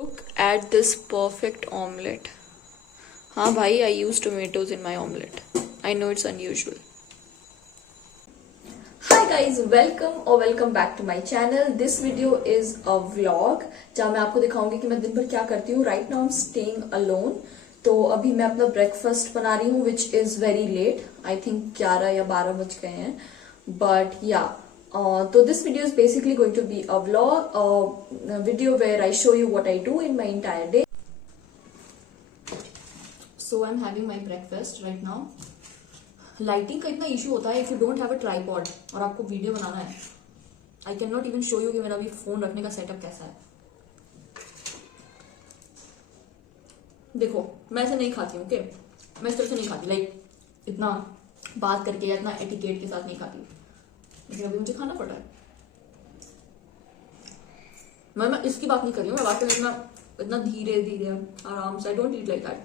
Look at this perfect omelette. हाँ भाई, I use tomatoes in my omelette. I know it's unusual. Hi guys, welcome back to my channel. This video is a vlog जहाँ मैं आपको दिखाऊंगी कि मैं दिन भर क्या करती हूँ. Right now I'm staying alone. तो अभी मैं अपना ब्रेकफास्ट बना रही हूँ which is very late. I think 11 या 12 बज गए हैं. But yeah. So this video is basically going to be a vlog, a video where I show you what I do in my entire day. So I'm having my breakfast right now. Lighting का इतना issue होता है if you don't have a tripod और आपको video बनाना है. आई can not even show you कि मेरा अभी फोन रखने का सेटअप कैसा है. देखो, मैं ऐसे नहीं खाती हूँ. ओके, मैं इस तरह से नहीं खाती, लाइक इतना बात करके या इतना एटिकेट के साथ नहीं खाती. लेकिन अभी मुझे खाना पड़ रहा है. मैं इसकी बात नहीं कर रही हूँ. मैं बात कर रही हूँ इतना धीरे धीरे आराम से. I don't eat like that.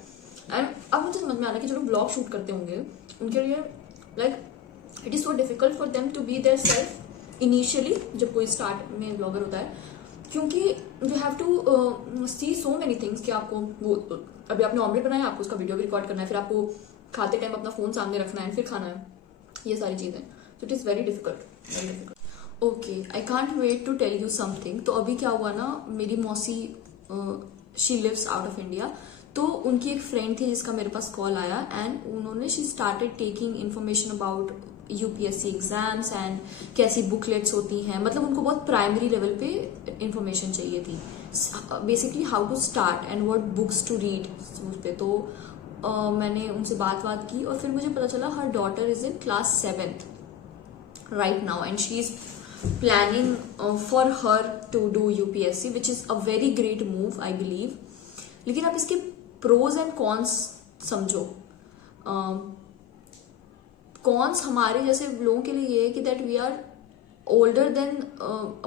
And अब मुझे समझ में आ रहा है कि जो लोग ब्लॉग शूट करते होंगे उनके लिए like it is so difficult for them to be their self initially, जब कोई स्टार्ट में ब्लॉगर होता है, क्योंकि you have to see so many things कि आपको वो अभी आपने ऑमलेट बनाया, आपको उसका वीडियो भी रिकॉर्ड करना है, फिर आपको खाते टाइम अपना फोन सामने रखना है, फिर खाना है, ये सारी चीजें. So it is very difficult. Okay, I can't wait to tell you something. तो अभी क्या हुआ ना, मेरी मौसी she lives out of India, तो उनकी एक फ्रेंड थी जिसका मेरे पास कॉल आया एंड उन्होंने she started taking information about UPSC exams and कैसी बुकलेट्स होती हैं. मतलब उनको बहुत प्राइमरी लेवल पे इंफॉर्मेशन चाहिए थी, basically how to start and what books to read उस पे. तो मैंने उनसे बात की और फिर मुझे पता चला her daughter is in class 7th right now and she is planning for her to do UPSC, which is a very great move I believe. लेकिन आप इसके प्रोज एंड कॉन्स समझो. कॉन्स हमारे जैसे लोगों के लिए ये है कि that we are older than,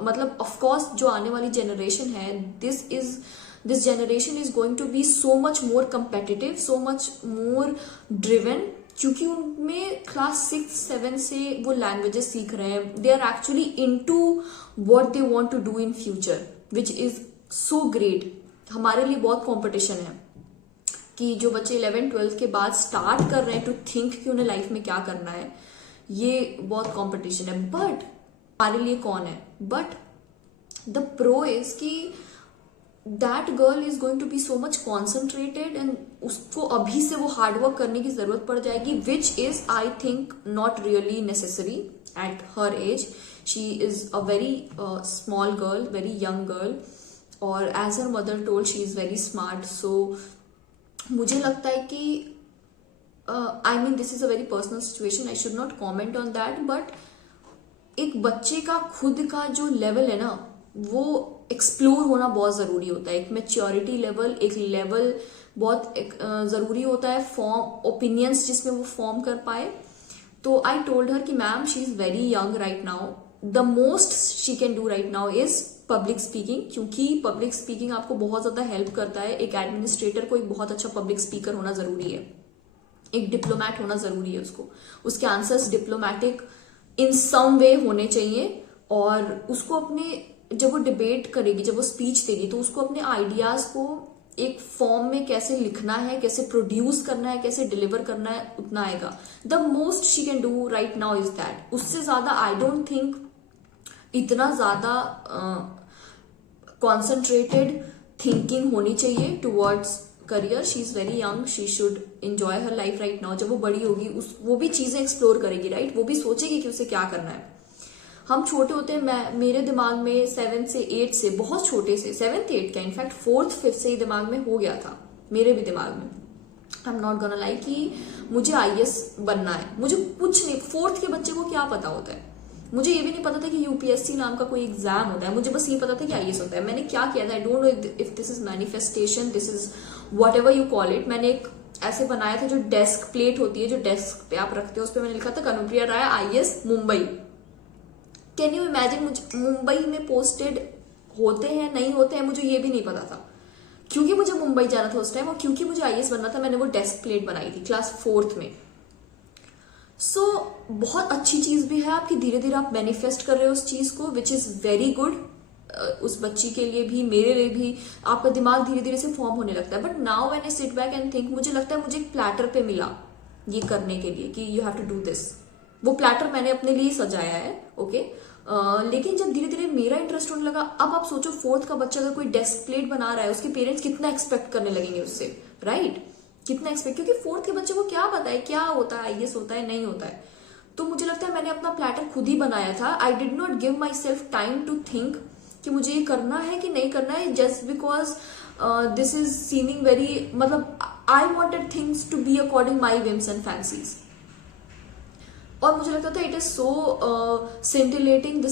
मतलब ऑफकोर्स जो आने वाली जनरेशन है, this generation is going to be so much more competitive, so much more driven, क्योंकि उनमें क्लास 6-7 से वो लैंग्वेजेस सीख रहे हैं. They are actually into what they want to do in future, which is so great. हमारे लिए बहुत कंपटीशन है कि जो बच्चे 11th-12th के बाद स्टार्ट कर रहे हैं टू थिंक कि उन्हें लाइफ में क्या करना है, ये बहुत कंपटीशन है. बट हमारे लिए कौन है? बट द प्रो इज कि that girl is going to be so much concentrated and उसको अभी से वो हार्डवर्क करने की जरूरत पड़ जाएगी, which is I think not really necessary at her age. She is a very small girl, very young girl, और as her mother told she is very smart. So मुझे लगता है कि I mean this is a very personal situation, I should not comment on that, but एक बच्चे का खुद का जो लेवल है ना, वो एक्सप्लोर होना बहुत जरूरी होता है. एक मैच्योरिटी लेवल, एक लेवल बहुत जरूरी होता है, फॉर्म ओपिनियंस जिसमें वो फॉर्म कर पाए. तो आई टोल्ड हर कि ma'am she is very young right now, the most she can do right now is public speaking, क्योंकि पब्लिक स्पीकिंग आपको बहुत ज्यादा हेल्प करता है. एक एडमिनिस्ट्रेटर को एक बहुत अच्छा पब्लिक स्पीकर होना जरूरी है, एक डिप्लोमैट होना जरूरी है. उसके आंसर्स डिप्लोमैटिक इन सम वे होने चाहिए, और उसको अपने जब वो डिबेट करेगी, जब वो स्पीच देगी, तो उसको अपने आइडियाज को एक फॉर्म में कैसे लिखना है, कैसे प्रोड्यूस करना है, कैसे डिलीवर करना है, उतना आएगा. The most she can do right now is that. उससे ज्यादा आई डोंट थिंक इतना ज्यादा कॉन्सेंट्रेटेड थिंकिंग होनी चाहिए towards career. She is very young, she should enjoy her life right now. जब वो बड़ी होगी वो भी चीजें एक्सप्लोर करेगी, राइट? वो भी सोचेगी कि उसे क्या करना है. हम छोटे होते हैं, मेरे दिमाग में 7 से 8 से, बहुत छोटे से 7th-8th का, इनफैक्ट 4th-5th से ही दिमाग में हो गया था, मेरे भी दिमाग में. I am not gonna lie कि मुझे IAS बनना है. मुझे कुछ नहीं, 4th के बच्चे को क्या पता होता है. मुझे ये भी नहीं पता था कि UPSC नाम का कोई एग्जाम होता है. मुझे बस ये पता था कि IAS होता है. मैंने क्या किया था, आई don't know if this is manifestation, this is what ever you call it. मैंने एक ऐसे बनाया था जो डेस्क प्लेट होती है, जो डेस्क पे आप रखते हो, उस पर मैंने लिखा था कनुप्रिया राय IAS Mumbai. Can you imagine? मुझे मुंबई में पोस्टेड होते हैं नहीं होते हैं मुझे ये भी नहीं पता था. क्योंकि मुझे मुंबई जाना था उस टाइम और क्योंकि मुझे IAS बनना था, मैंने वो डेस्क प्लेट बनाई थी क्लास 4th में. सो बहुत अच्छी चीज भी है आपकी, धीरे धीरे आप मैनिफेस्ट कर रहे हो उस चीज को, विच इज वेरी गुड. उस बच्ची के लिए भी, मेरे लिए भी, आपका दिमाग धीरे धीरे से फॉर्म होने लगता है. But now when I sit back and think, मुझे लगता है मुझे एक प्लेटर पे मिला ये करने के लिए कि you have to do this. वो प्लेटर मैंने अपने लिए सजाया है, ओके. लेकिन जब धीरे धीरे मेरा इंटरेस्ट होने लगा, अब आप सोचो 4th का बच्चा अगर कोई डेस्क प्लेट बना रहा है, उसके पेरेंट्स कितना एक्सपेक्ट करने लगेंगे उससे, राइट? कितना एक्सपेक्ट, क्योंकि 4th के बच्चे को क्या पता है क्या होता है, आईएएस होता है नहीं होता है. तो मुझे लगता है मैंने अपना प्लेटर खुद ही बनाया था. I did not give myself time to think कि मुझे ये करना है कि नहीं करना है, just because this is seeming very, मतलब I wanted things to be according my whims and fancies. और मुझे लगता था it is so scintillating,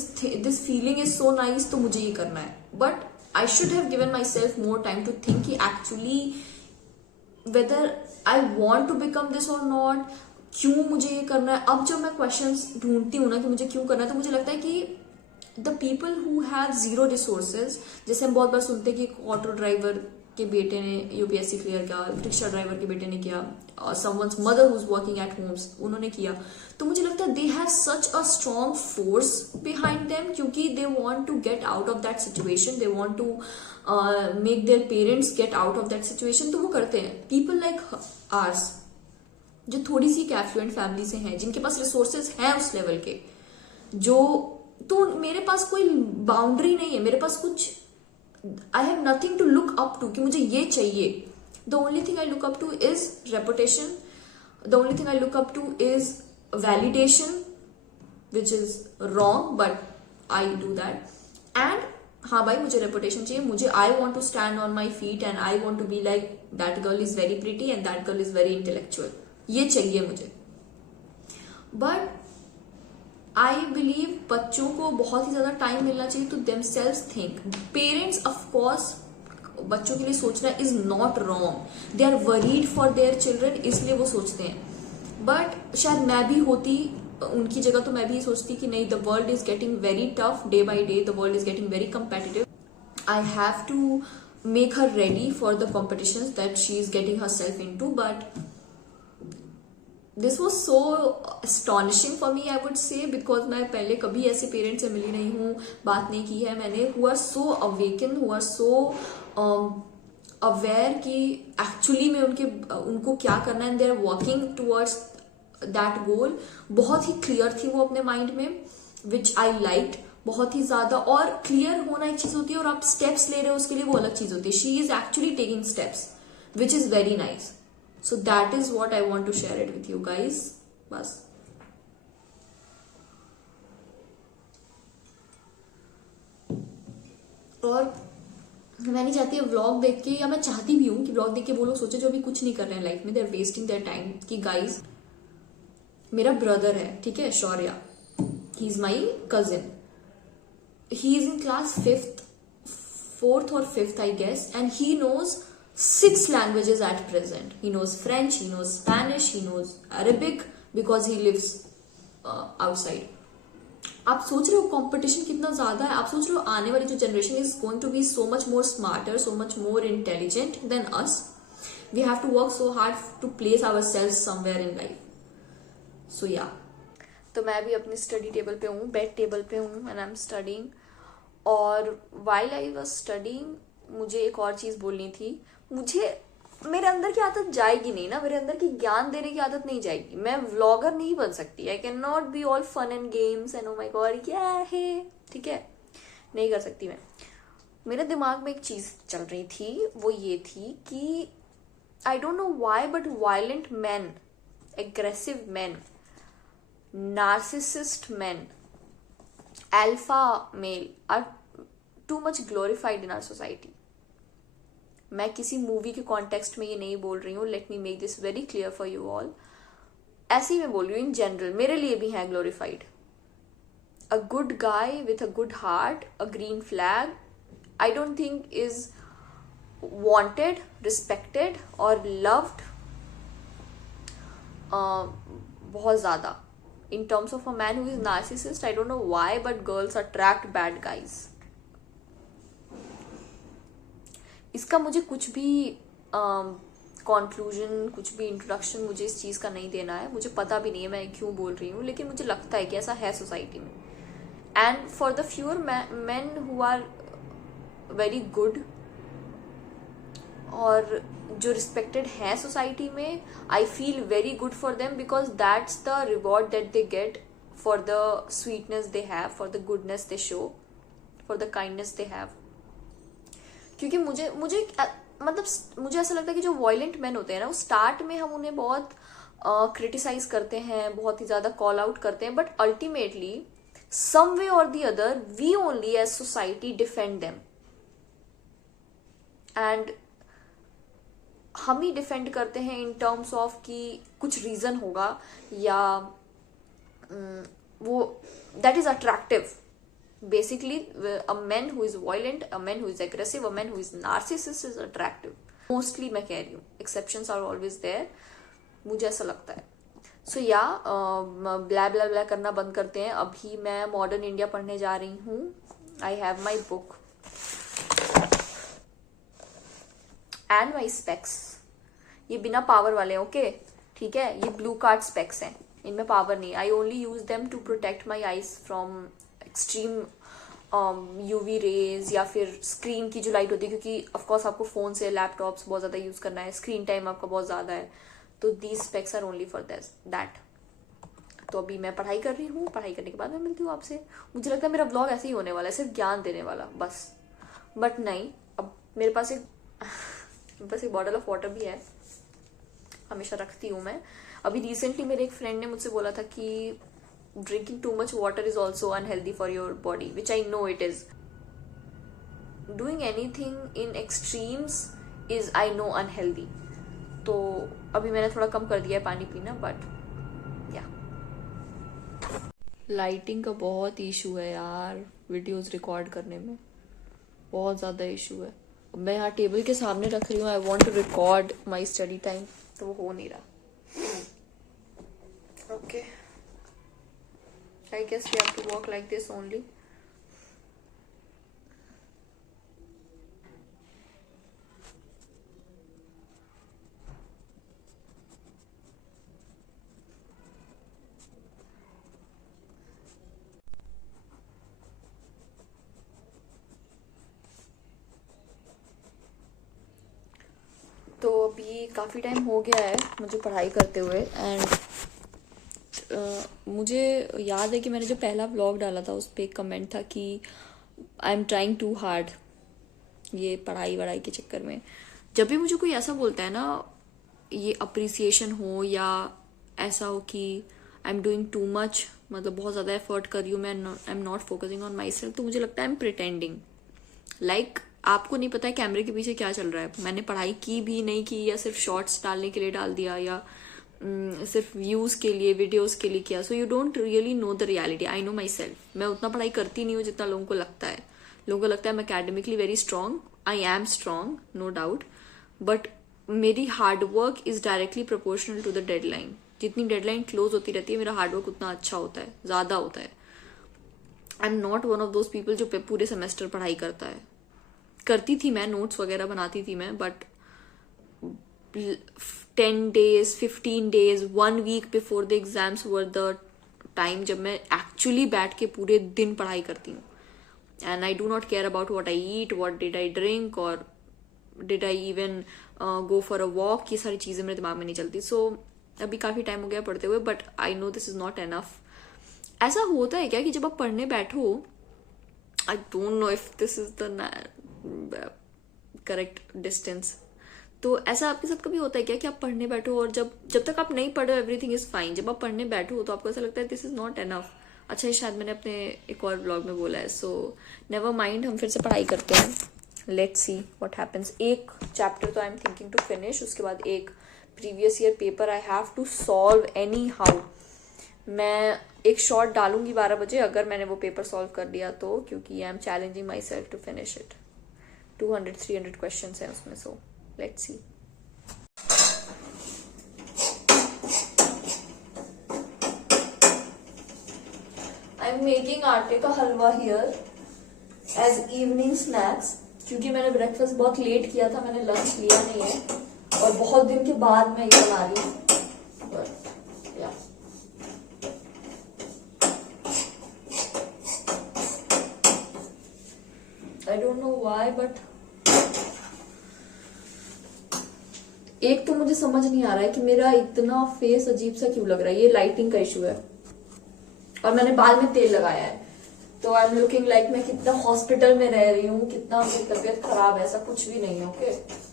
this feeling is so nice, तो मुझे ये करना है. But I should have given myself more time to think कि actually weather I want to become this और नॉट, क्यों मुझे ये करना है. अब जब मैं क्वेश्चंस ढूंढती हूँ ना कि मुझे क्यों करना है, तो मुझे लगता है कि the people who have zero resources, जैसे हम बहुत बार सुनते हैं कि एक ऑटो ड्राइवर के बेटे ने यूपीएससी क्लियर किया, रिक्शा ड्राइवर के बेटे ने किया, someone's mother whose working at homes उन्होंने किया. तो मुझे लगता है they have such a strong force behind them, क्योंकि they want to get out of that situation, they want to make their parents get out of that situation. तो वो करते हैं. पीपल लाइक आर्स, जो थोड़ी सी एफ्लुएंट फैमिली से हैं, जिनके पास रिसोर्सेज हैं उस लेवल के, जो, तो मेरे पास कोई बाउंड्री नहीं है, मेरे पास कुछ, I have nothing to look up to कि मुझे ये चाहिए. The only thing I look up to is reputation, the only thing I look up to is validation, which is wrong but I do that. And हाँ भाई, मुझे reputation चाहिए, मुझे, I want to stand on my feet and I want to be like that girl is very pretty and that girl is very intellectual. ये चाहिए मुझे. But I believe बच्चों को बहुत ही ज्यादा टाइम मिलना चाहिए to themselves think. Parents of course बच्चों के लिए सोचना is not wrong, they are worried for their children, इसलिए वो सोचते हैं. बट शायद मैं भी होती उनकी जगह, तो मैं भी सोचती कि नहीं, the world is getting very tough day by day, the world is getting very competitive. I have to make her ready for the competitions that she is getting herself into. But this was so astonishing for me, I would say, because मैं पहले कभी ऐसे parents से मिली नहीं हूँ, बात नहीं की है मैंने, who are so awaken, who are so aware कि एक्चुअली में उनको क्या करना है, and they are working towards that goal. बहुत ही क्लियर थी वो अपने माइंड में, विच आई लाइक्ड बहुत ही ज्यादा. और क्लियर होना एक चीज होती है, और आप स्टेप्स ले रहे हो उसके लिए, वो अलग चीज होती है. She is actually taking steps, which is very nice. So that is what I want to share it with you guys. बस. और मैं नहीं चाहती व्लॉग देख के, या मैं चाहती भी हूँ कि व्लॉग देख के वो लोग सोचे जो अभी कुछ नहीं कर रहे हैं लाइफ में, they are wasting their time. कि गाइज, मेरा ब्रदर है, ठीक है, Shaurya, he is my cousin. He is in class 4th or 5th I guess, and he knows 6 languages at present. He knows French, he knows Spanish, he knows Arabic because he lives outside. आप सोच रहे हो competition कितना ज्यादा है. आप सोच रहे हो आने वाली जो generation is going to be so much more smarter, so much more intelligent than us. We have to work so hard to place ourselves somewhere in life. So yeah, तो मैं भी अपनी स्टडी टेबल पे हूँ, bed table पे हूँ, and I am studying. और while I was studying, मुझे एक और चीज बोलनी थी. मुझे, मेरे अंदर की आदत जाएगी नहीं ना, मेरे अंदर की ज्ञान देने की आदत नहीं जाएगी. मैं व्लॉगर नहीं बन सकती. I can not be all fun and games and oh my god क्या है, ठीक है, नहीं कर सकती मैं. मेरे दिमाग में एक चीज चल रही थी, वो ये थी कि I don't know why but violent man, aggressive man, narcissist man, alpha male are too much glorified in our society. मैं किसी मूवी के कॉन्टेक्स्ट में ये नहीं बोल रही हूँ, let me make this very clear for you all. ऐसे ही मैं बोल रही हूँ इन जनरल, मेरे लिए भी है glorified. A good guy with a good heart, a green flag, I don't think is wanted, respected और loved बहुत ज़्यादा. In terms of a man who is narcissist, I don't know why, but girls attract bad guys. इसका मुझे कुछ भी conclusion, कुछ भी introduction मुझे इस चीज़ का नहीं देना है. मुझे पता भी नहीं है मैं क्यों बोल रही हूँ, लेकिन मुझे लगता है कि ऐसा है सोसाइटी में. And for the few man who are very good और जो रिस्पेक्टेड है सोसाइटी में, I feel very good for them because that's the reward that they get for the sweetness they have, for the goodness they show, for the kindness they have. क्योंकि मुझे मुझे मतलब मुझे ऐसा लगता है कि जो वॉयलेंट मैन होते हैं ना, वो स्टार्ट में हम उन्हें बहुत क्रिटिसाइज करते हैं, बहुत ही ज्यादा कॉल आउट करते हैं, but ultimately some way or the other we only as society defend them. And हम ही डिफेंड करते हैं इन टर्म्स ऑफ कि कुछ रीजन होगा या वो that is attractive. Basically, a man who is violent, a man who is aggressive, a man who is narcissist is attractive. Mostly मैं कह रही हूँ, exceptions are always there. मुझे ऐसा लगता है. So yeah, ब्ला ब्ला ब्ला करना बंद करते हैं. अभी मैं मॉडर्न इंडिया पढ़ने जा रही हूँ. I have my book and my specs. ये बिना पावर वाले हैं, ओके? ठीक है, ये ब्लू कार्ड स्पेक्स हैं, इनमें पावर नहीं. I only use them to protect my eyes from extreme UV rays या फिर स्क्रीन की जो लाइट होती है, क्योंकि ऑफकोर्स आपको फोन से लैपटॉप्स बहुत ज्यादा यूज करना है, स्क्रीन टाइम आपका बहुत ज्यादा है, तो these specs are only for that. तो अभी मैं पढ़ाई कर रही हूँ, पढ़ाई करने के बाद मैं मिलती हूँ आपसे. मुझे लगता है मेरा ब्लॉग ऐसे ही होने वाला है, सिर्फ ज्ञान देने वाला बस. बट नहीं, अब मेरे पास एक बॉटल ऑफ वाटर भी है, हमेशा रखती हूँ मैं. अभी रिसेंटली मेरे एक फ्रेंड ने मुझसे बोला था कि drinking too much water is also unhealthy for your body, which I know it is. Doing anything in extremes is, I know, unhealthy. तो अभी मैंने थोड़ा कम कर दिया है पानी पीना, बट या लाइटिंग का बहुत इशू है यार, वीडियोस रिकॉर्ड करने में बहुत ज़्यादा इशू है. मैं यहाँ टेबल के सामने रख रही हूँ, I want to record my study time, तो वो हो नहीं रहा. Okay, I guess we have to walk like this only. तो अभी काफ़ी टाइम हो गया है मुझे पढ़ाई करते हुए. एंड मुझे याद है कि मैंने जो पहला व्लॉग डाला था उस पर एक कमेंट था कि I am trying too hard, ये पढ़ाई वढ़ाई के चक्कर में. जब भी मुझे कोई ऐसा बोलता है ना, ये अप्रिसिएशन हो या ऐसा हो कि I am doing too much, मतलब बहुत ज़्यादा एफर्ट कर रही हूँ मैं, I am not focusing on my self, तो मुझे लगता है आई एम प्रिटेंडिंग. लाइक आपको नहीं पता है कैमरे के पीछे क्या चल रहा है. मैंने पढ़ाई की भी नहीं की, या सिर्फ शॉर्ट्स डालने के लिए डाल दिया, या सिर्फ व्यूज के लिए, वीडियोस के लिए किया. So you don't really know the reality. I know my self. मैं उतना पढ़ाई करती नहीं हूँ जितना लोगों को लगता है. लोगों को लगता है मैं academically very strong. I am strong, no doubt, but मेरी hard work is directly proportional to the deadline. जितनी डेडलाइन क्लोज होती रहती है, मेरा हार्डवर्क उतना अच्छा होता है, ज्यादा होता है. I am not one of those people जो पूरे सेमेस्टर पढ़ाई करता है. करती थी मैं, नोट्स वगैरह बनाती थी मैं, but 10 days, 15 days, 1 week before the exams were the time जब मैं एक्चुअली बैठ के पूरे दिन पढ़ाई करती हूँ. And I do not care about what I eat, what did I drink, और did I even go for a walk. ये सारी चीजें मेरे दिमाग में नहीं चलती. सो अभी काफी टाइम हो गया पढ़ते हुए, but I know this is not enough. ऐसा होता है क्या कि जब आप पढ़ने बैठो, आई don't know if this is the correct distance, तो ऐसा आपके साथ कभी होता है क्या कि आप पढ़ने बैठो और जब तक आप नहीं पढ़ो एवरीथिंग इज फाइन, जब आप पढ़ने बैठो तो आपको ऐसा लगता है दिस इज नॉट एनफ. अच्छा, ये शायद मैंने अपने एक और ब्लॉग में बोला है. सो नेवर माइंड, हम फिर से पढ़ाई करते हैं. Let's see what happens. एक चैप्टर तो I am thinking to finish, उसके बाद एक previous year paper I have to solve anyhow. मैं एक शॉर्ट डालूंगी 12 बजे अगर मैंने वो पेपर सॉल्व कर लिया तो, क्योंकि I am challenging myself to finish it. 200-300 question है उसमें. So let's see. I am making आटे का halwa here as evening snacks, क्योंकि मैंने ब्रेकफास्ट बहुत लेट किया था, मैंने लंच लिया नहीं है और बहुत दिन के बाद मैं ये बना रही हूँ. I don't know why, but एक तो मुझे समझ नहीं आ रहा है कि मेरा इतना फेस अजीब सा क्यों लग रहा है। ये लाइटिंग का इशू है और मैंने बाल में तेल लगाया है, तो आई एम लुकिंग लाइक मैं कितना हॉस्पिटल में रह रही हूँ, कितना मेरी तबीयत खराब है। ऐसा कुछ भी नहीं है। ओके,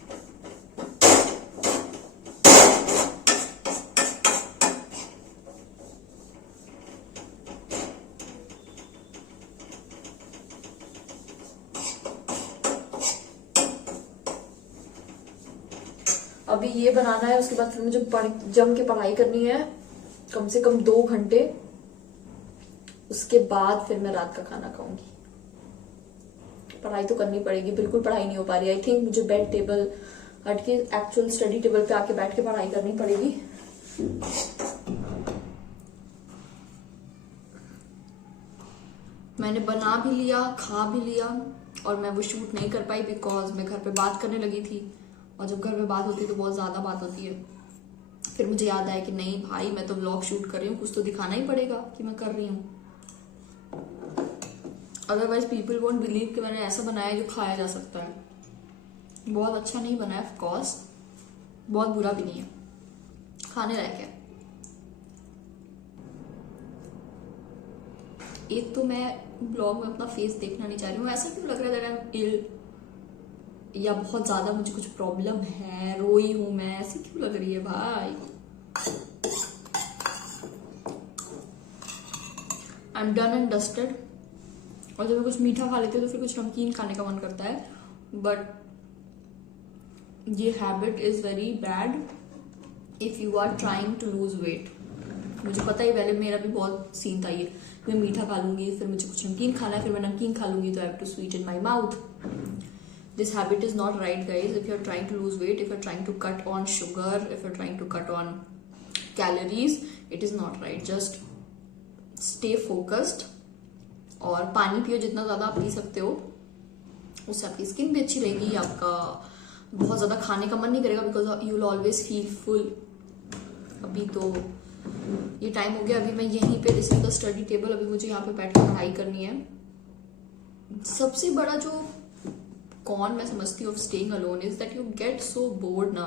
अभी ये बनाना है, उसके बाद फिर मुझे जम के पढ़ाई करनी है कम से कम 2 घंटे। उसके बाद फिर मैं रात का खाना खाऊंगी। पढ़ाई तो करनी पड़ेगी, बिल्कुल पढ़ाई नहीं हो पा रही। आई थिंक मुझे बेड टेबल हट के एक्चुअल स्टडी टेबल पे आके बैठ के पढ़ाई करनी पड़ेगी। मैंने बना भी लिया, खा भी लिया, और मैं वो शूट नहीं कर पाई बिकॉज मैं घर पे बात करने लगी थी, और जब घर पे बात होती है तो बहुत ज्यादा बात होती है। फिर मुझे याद आया कि नहीं भाई, मैं तो व्लॉग शूट कर रही हूँ, कुछ तो दिखाना ही पड़ेगा कि मैं कर रही हूँ। अदरवाइज पीपल वोंट बिलीव कि मैंने ऐसा बनाया जो खाया जा सकता है। बहुत अच्छा नहीं बना है ऑफ कोर्स, बहुत बुरा भी नहीं है, खाने लायक है। एक तो मैं ब्लॉग में अपना फेस देखना नहीं चाह रही हूँ। ऐसा क्यों लग रहा है दैट आई एम इल, या बहुत ज्यादा मुझे कुछ प्रॉब्लम है, रोई हूं मैं, ऐसी क्यों लग रही है भाई। I am done and dusted. और जब मैं कुछ मीठा खा लेती हूँ तो फिर कुछ नमकीन खाने का मन करता है, बट ये habit is very bad if you are trying to lose weight. मुझे पता ही पहले मेरा भी बहुत सीन था ये, मैं मीठा खा लूंगी, फिर मुझे कुछ नमकीन खाना है, फिर मैं नमकीन खा लूंगी तो I have to sweet in my mouth. This habit is not right, guys. If you're trying to lose weight, if you're trying to cut on sugar, if you're trying to cut on calories, it is not right. Just stay focused. और पानी पियो जितना ज्यादा आप P सकते हो, उससे आपकी स्किन भी अच्छी रहेगी, आपका बहुत ज्यादा खाने का मन नहीं करेगा because you will always feel full. अभी तो ये टाइम हो गया, अभी मैं यहीं पे, this is the study table, अभी मुझे यहाँ पे बैठ के पढ़ाई करनी है। सबसे बड़ा जो कौन मैं समझती हूँ of staying alone is that you get so board ना।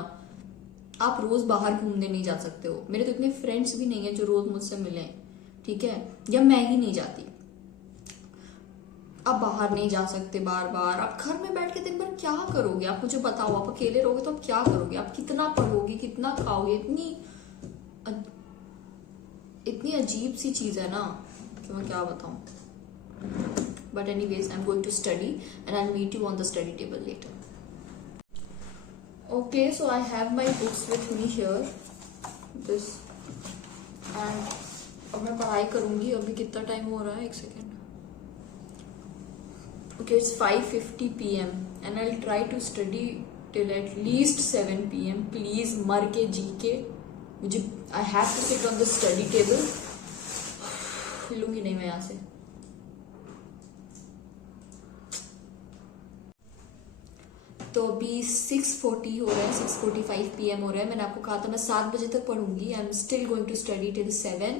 आप रोज बाहर घूमने नहीं जा सकते हो। मेरे तो इतने फ्रेंड्स भी नहीं है जो रोज मुझसे मिले, ठीक है, या मैं ही नहीं जाती। आप बाहर नहीं जा सकते बार बार। आप घर में बैठ के दिन भर क्या करोगे? आप मुझे बताओ, आप अकेले रहोगे तो आप क्या करोगे? आप कितना पढ़ोगे, कितना खाओगे? इतनी अजीब सी चीज है ना कि मैं क्या बताऊं। But anyways, I'm going to study and I'll meet you on the study table later. Okay, so I have my books with me here. This and अब मैं पढ़ाई करूंगी। अभी कितना टाइम हो रहा है? एक second. Okay, it's 5:50 p.m. and I'll try to study till at least 7 p.m. Please, मर के जी के मुझे I have to sit on the study table. हिलूंगी नहीं मैं यहाँ से। तो अभी 6:40 हो रहा है, 6:45 p.m. हो रहा है। मैंने आपको कहा था मैं 7 बजे तक पढ़ूंगी। I am still going to study till 7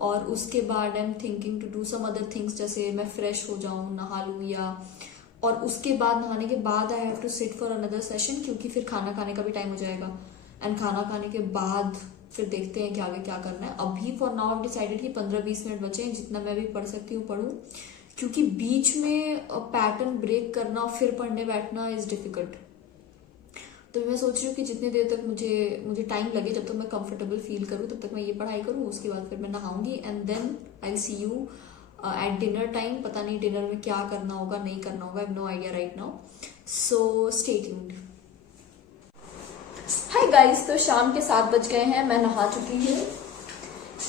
और उसके बाद I am thinking to do some other things, जैसे मैं फ्रेश हो जाऊं, नहा लूं, या और उसके बाद नहाने के बाद I have to sit for another session, क्योंकि फिर खाना खाने का भी टाइम हो जाएगा। एंड खाना खाने के बाद फिर देखते हैं कि आगे क्या करना है। अभी फॉर नाउ डिसाइडेड कि 15-20 मिनट बचे हैं, जितना मैं भी पढ़ सकती हूँ पढ़ूं, क्योंकि बीच में पैटर्न ब्रेक करना फिर पढ़ने बैठना इज डिफिकल्ट। तो मैं सोच रही हूँ कि जितनी देर तक मुझे टाइम लगे, जब तक मैं कंफर्टेबल फील करूँ तब तक मैं ये पढ़ाई करूँ। उसके बाद फिर मैं नहाऊंगी and then I see you at dinner time. पता नहीं डिनर में क्या करना होगा, नहीं करना होगा, I have no idea right now, so stay tuned. Hi guys, तो शाम के 7 बज गए हैं, मैं नहा चुकी हूँ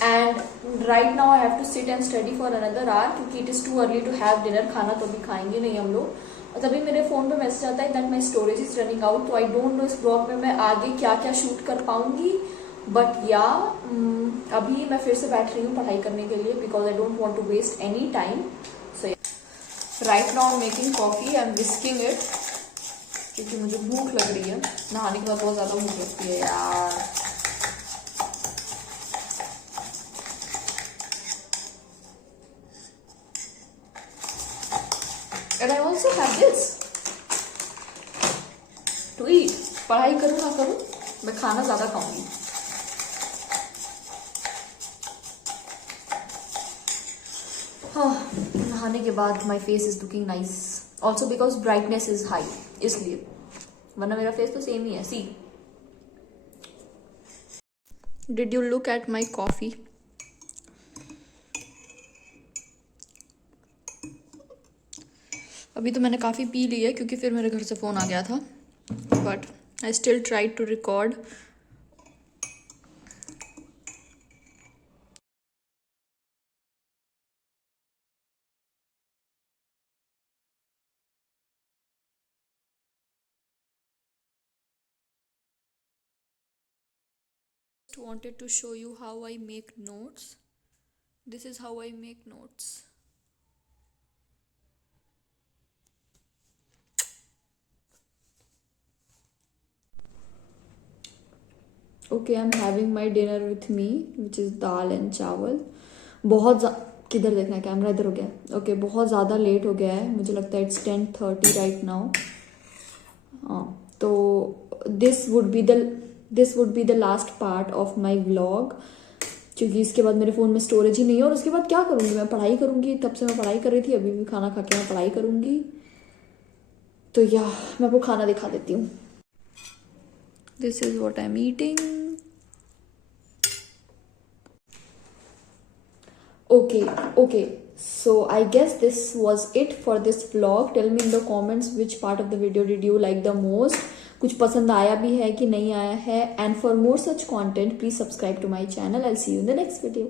and right now I have to sit and study for another hour, क्योंकि it is too early to have dinner. खाना तो अभी खाएंगे नहीं हम लोग। और तभी मेरे फोन पे मैसेज आता है that my storage is running out. तो आई डोंट नो इस ब्लॉग में मैं आगे क्या क्या शूट कर पाऊंगी, बट या अभी मैं फिर से बैठ रही हूँ पढ़ाई करने के लिए because I don't want to waste any time. So right now I am making coffee, I am whisking it, क्योंकि मुझे भूख लग रही है। नहाने के बाद बहुत ज्यादा भूख लगती है यार। And I also have this. Sweet. पढ़ाई करूँ ना करूँ, मैं खाना ज़्यादा खाऊंगी। हाँ, नहाने के बाद my face is looking nice, also because brightness is high, इसलिए, वरना मेरा फेस तो सेम ही है। See, did you look at my coffee? अभी तो मैंने काफ़ी पी ली है क्योंकि फिर मेरे घर से फ़ोन आ गया था, but I still try to record. Wanted to show you how I make notes. This is how I make notes. Okay, I'm having my dinner with me, which is dal and चावल। किधर देखना है, camera इधर हो गया। Okay, बहुत ज़्यादा late हो गया है, मुझे लगता है इट्स 10:30 राइट नाउ। हाँ, तो this would be the last part of my vlog, क्योंकि इसके बाद मेरे फ़ोन में स्टोरेज ही नहीं है। और उसके बाद क्या करूँगी, मैं पढ़ाई करूँगी। तब से मैं पढ़ाई कर रही थी, अभी भी खाना खा के मैं पढ़ाई करूँगी। तो मैं आपको खाना दिखा देती हूँ। This is what I am eating. Okay, so I guess this was it for this vlog. Tell me in the comments which part of the video did you like the most. कुछ पसंद आया भी है कि नहीं आया है, and for more such content please subscribe to my channel. I'll see you in the next video.